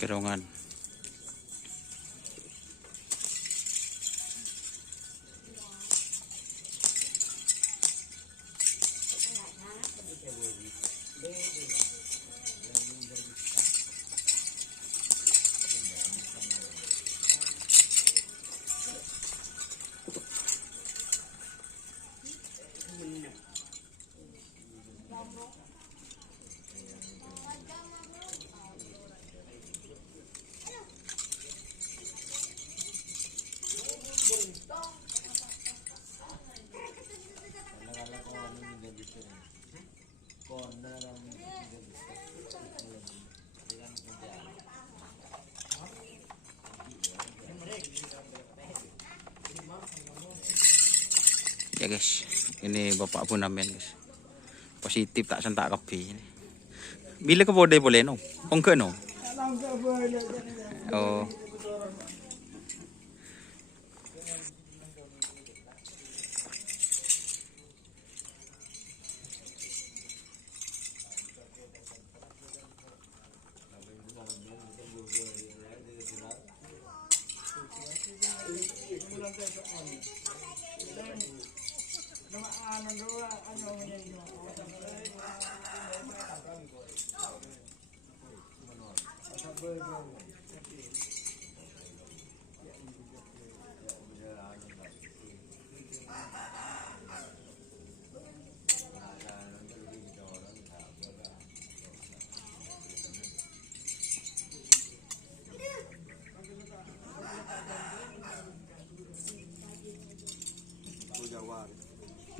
Kerongan. Ya guys, ini bapak pun namin guys. Positif tak sentak kapi. Bila ke boleh no? Ongke no? Oh.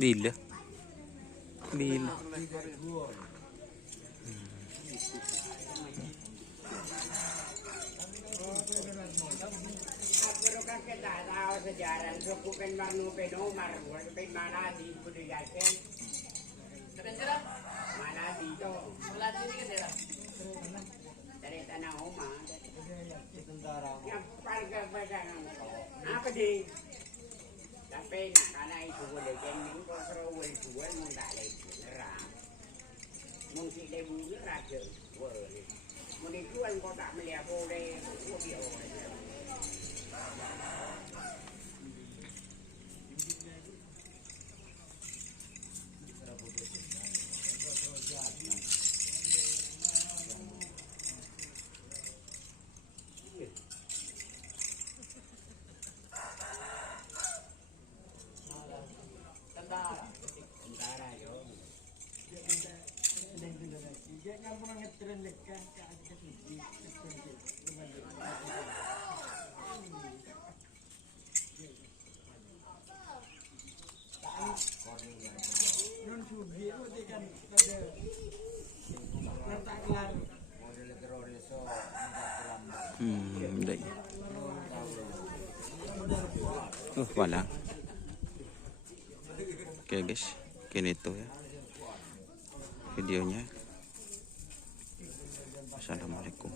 Bila? Bila? Sejarah suku Penmarnu Penomar, Penmanadi Budiyaken. Manadi itu. Manadi ini kan dari tanah Oma. Yang parga badangan. Apa di? Tapi karena itu boleh jening kau serawal jual mudah lagi nerang. Mungkin dia bunyi raja, boleh. Mungkin jual kau tak melihat boleh, boleh orang. Đây. Wala. Oke guys, gini tuh ya videonya. Assalamualaikum.